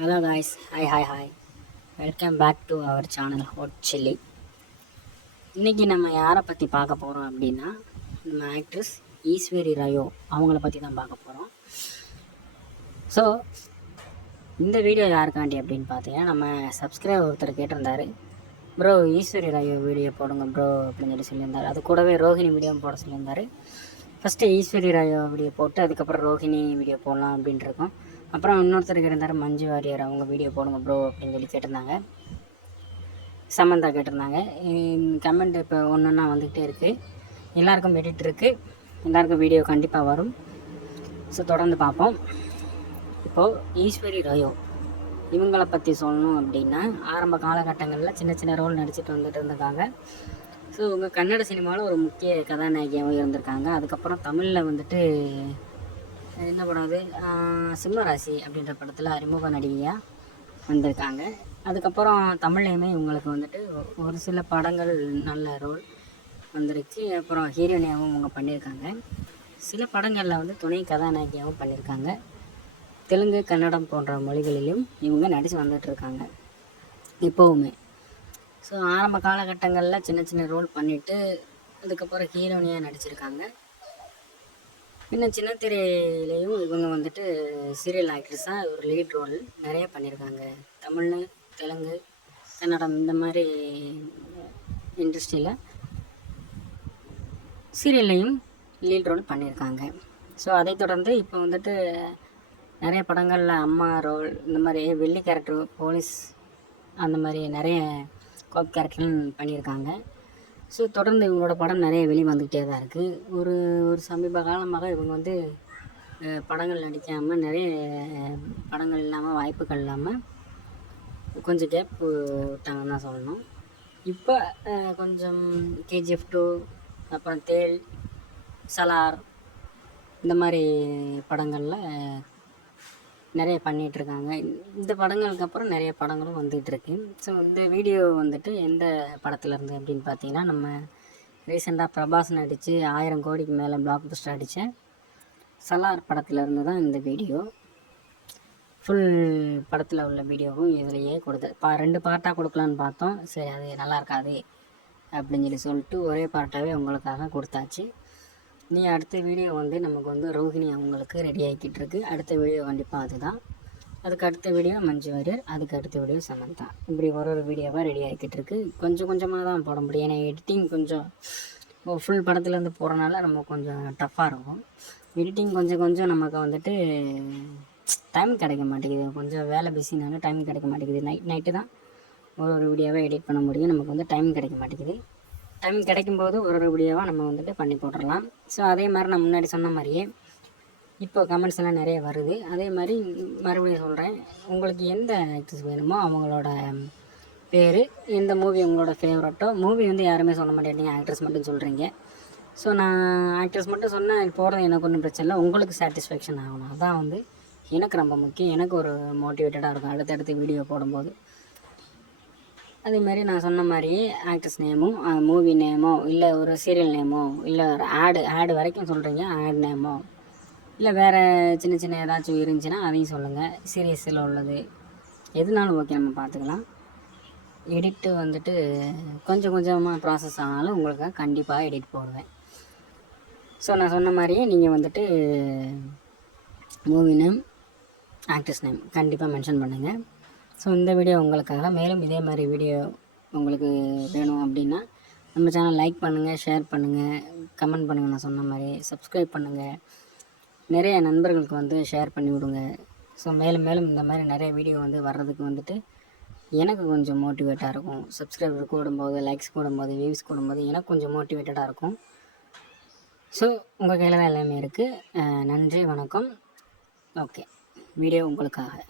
Hello guys, hi. Welcome back to our channel Hot Chili. இன்றைக்கி நம்ம யாரை பற்றி பார்க்க போகிறோம் அப்படின்னா, நம்ம ஆக்ட்ரஸ் ஈஸ்வரி ராயோ அவங்கள பற்றி தான் பார்க்க போகிறோம். ஸோ இந்த வீடியோ யாருக்காண்டி அப்படின்னு பார்த்தீங்கன்னா, நம்ம சப்ஸ்கிரைபர் ஒருத்தர் கேட்டிருந்தார், ப்ரோ ஈஸ்வரி ராயோ வீடியோ போடுங்க ப்ரோ அப்படின்னு சொல்லியிருந்தார். அது கூடவே ரோஹிணி வீடியோ போட சொல்லியிருந்தார். ஃபஸ்ட்டு ஈஸ்வரி ராயோ வீடியோ போட்டு அதுக்கப்புறம் ரோஹிணி வீடியோ போடலாம் அப்படின்ட்டு இருக்கோம். அப்புறம் இன்னொருத்தர் கேட்டிருந்தார், மஞ்சு வாரியர் அவங்க வீடியோ போடுங்க ப்ரோ அப்படின்னு சொல்லி கேட்டிருந்தாங்க. சமந்தா கேட்டிருந்தாங்க. கமெண்ட் இப்போ ஒன்று ஒன்றா வந்துக்கிட்டே இருக்குது. எல்லாருக்கும் எடிட் இருக்குது, எல்லாருக்கும் வீடியோ கண்டிப்பாக வரும். ஸோ தொடர்ந்து பார்ப்போம். இப்போது ஈஸ்வரி ராயோ இவங்களை பற்றி சொல்லணும் அப்படின்னா, ஆரம்ப காலகட்டங்களில் சின்ன சின்ன ரோல் நடிச்சிட்டு வந்துட்டு இருந்திருக்காங்க. ஸோ இவங்க கன்னட சினிமாவில் ஒரு முக்கிய கதாநாயகியாகவும் இருந்திருக்காங்க. அதுக்கப்புறம் தமிழில் வந்துட்டு என்ன படம் அது, சிம்மராசி அப்படின்ற படத்தில் அறிமுக நடிகையாக வந்திருக்காங்க. அதுக்கப்புறம் தமிழ்லையுமே இவங்களுக்கு வந்துட்டு ஒரு சில படங்கள் நல்ல ரோல் வந்துருச்சு. அப்புறம் ஹீரோயினியாகவும் இவங்க பண்ணியிருக்காங்க. சில படங்களில் வந்து துணை கதாநாயகியாகவும் பண்ணியிருக்காங்க. தெலுங்கு, கன்னடம் போன்ற மொழிகளிலும் இவங்க நடித்து வந்துட்டுருக்காங்க இப்போவுமே. ஸோ ஆரம்ப காலகட்டங்களில் சின்ன சின்ன ரோல் பண்ணிவிட்டு அதுக்கப்புறம் ஹீரோயினியாக நடிச்சிருக்காங்க. இன்னும் சின்ன திரையிலையும் இவங்க வந்துட்டு சீரியல் ஆக்ட்ரஸாக ஒரு லீட் ரோல் நிறைய பண்ணியிருக்காங்க. தமிழ், தெலுங்கு, கன்னடம் இந்த மாதிரி இண்டஸ்ட்ரியில் சீரியல்லையும் லீட் ரோல் பண்ணியிருக்காங்க. ஸோ அதை தொடர்ந்து இப்போ வந்துட்டு நிறைய படங்களில் அம்மா ரோல், இந்த மாதிரி வெள்ளி கேரக்டர், போலீஸ், அந்த மாதிரி நிறைய கோப் கேரக்டர் பண்ணியிருக்காங்க. ஸோ தொடர்ந்து இவங்களோட படம் நிறைய வந்துக்கிட்டே தான் இருக்குது. ஒரு சமீப காலமாக இவங்க வந்து படங்கள் நடிக்காமல், நிறைய படங்கள் இல்லாமல், வாய்ப்புகள் இல்லாமல் கொஞ்சம் கேப் விட்டாங்கன்னு தான் சொல்லணும். இப்போ கொஞ்சம் KGF 2, அப்புறம் தேல், சலார் இந்த மாதிரி படங்களில் நிறைய பண்ணிகிட்ருக்காங்க. இந்த படங்களுக்கு அப்புறம் நிறைய படங்களும் வந்துகிட்ருக்கு. ஸோ இந்த வீடியோ வந்துட்டு எந்த படத்துலேருந்து அப்படின்னு பார்த்தீங்கன்னா, நம்ம ரீசெண்டாக பிரபாஸ் நடித்து 1000 கோடிக்கு மேலே பிளாக் பஸ்டர் அடித்த சலார் படத்துலேருந்து தான் இந்த வீடியோ. ஃபுல் படத்தில் உள்ள வீடியோவும் இதிலையே கொடுத்து 2 பார்ட்டாக கொடுக்கலான்னு பார்த்தோம். சரி, அது நல்லா இருக்காது அப்படின்னு சொல்லிட்டு ஒரே பார்ட்டாகவே உங்களுக்காக கொடுத்தாச்சு. நீ அடுத்த வீடியோ வந்து நமக்கு வந்து ரோஹிணி அவங்களுக்கு ரெடி ஆகிக்கிட்டு இருக்கு. அடுத்த வீடியோ கண்டிப்பாக அதுதான். அதுக்கு அடுத்த வீடியோ மஞ்சு வாரியர், அதுக்கு அடுத்த வீடியோ சமந்தா. இப்படி ஒரு வீடியோவாக ரெடி ஆகிக்கிட்டு இருக்கு. கொஞ்சம் கொஞ்சமாக தான் போட முடியும், ஏன்னா எடிட்டிங் கொஞ்சம் ஃபுல் படத்துலேருந்து போகிறனால நம்ம கொஞ்சம் டஃப்பாக இருக்கும். எடிட்டிங் கொஞ்சம் நமக்கு வந்துட்டு டைம் கிடைக்க மாட்டேங்குது. கொஞ்சம் வேலை பிஸினாலும் டைம் கிடைக்க மாட்டேங்குது. நைட்டு தான் ஒரு வீடியோவாக எடிட் பண்ண முடியும். நமக்கு வந்து டைம் கிடைக்க மாட்டேங்குது. டைம் கிடைக்கும்போது ஒரு வீடியோவாக நம்ம வந்துட்டு பண்ணி போட்டுடலாம். ஸோ அதே மாதிரி நான் முன்னாடி சொன்ன மாதிரியே இப்போ கமெண்ட்ஸ் எல்லாம் நிறைய வருது. அதே மாதிரி மறுபடியும் சொல்கிறேன், உங்களுக்கு எந்த ஆக்ட்ரஸ் வேணுமோ அவங்களோட பேர், எந்த மூவி உங்களோட ஃபேவரட்டோ, மூவி வந்து யாருமே சொல்ல மாட்டேங்க, ஆக்ட்ரஸ் மட்டும் சொல்கிறீங்க. ஸோ நான் ஆக்ட்ரஸ் மட்டும் சொன்னால் போகிறது எனக்கு ஒன்றும் பிரச்சனை இல்லை. உங்களுக்கு சாட்டிஸ்ஃபேக்ஷன் ஆகணும், அதான் வந்து எனக்கு ரொம்ப முக்கியம். எனக்கு ஒரு மோட்டிவேட்டடாக இருக்கும் அடுத்தடுத்து வீடியோ போடும்போது. அதேமாதிரி நான் சொன்ன மாதிரியே ஆக்ட்ரஸ் நேமோ, மூவி நேமோ, இல்லை ஒரு சீரியல் நேமோ, இல்லை ஒரு ஆடு வரைக்கும் சொல்கிறீங்க, ஆட் நேமோ, இல்லை வேறு சின்ன சின்ன ஏதாச்சும் இருந்துச்சுன்னா அதையும் சொல்லுங்கள். சீரியஸில் உள்ளது எதுனாலும் ஓகே, நம்ம பார்த்துக்கலாம். எடிட்டு வந்துட்டு கொஞ்சம் கொஞ்சமாக ப்ராசஸ் ஆனாலும் உங்களுக்கு கண்டிப்பாக எடிட் போடுவேன். ஸோ நான் சொன்ன மாதிரியே நீங்கள் வந்துட்டு மூவி நேம், ஆக்ட்ரஸ் நேம் கண்டிப்பாக மென்ஷன் பண்ணுங்கள். ஸோ இந்த வீடியோ உங்களுக்காக. மேலும் இதே மாதிரி வீடியோ உங்களுக்கு வேணும் அப்படின்னா நம்ம சேனல் லைக் பண்ணுங்கள், ஷேர் பண்ணுங்கள், கமெண்ட் பண்ணுங்கள். நான் சொன்ன மாதிரி சப்ஸ்கிரைப் பண்ணுங்கள், நிறைய நண்பர்களுக்கு வந்து ஷேர் பண்ணி விடுங்க. ஸோ மேலும் இந்த மாதிரி நிறைய வீடியோ வந்து வர்றதுக்கு வந்துட்டு எனக்கு கொஞ்சம் மோட்டிவேட்டாக இருக்கும். சப்ஸ்கிரைபர் கூடும்போது, லைக்ஸ் கூடும்போது, வியூஸ் கூடும்போது எனக்கு கொஞ்சம் மோட்டிவேட்டடாக இருக்கும். ஸோ உங்கள் கையில் தான் எல்லாமே இருக்குது. நன்றி, வணக்கம். ஓகே, வீடியோ உங்களுக்காக.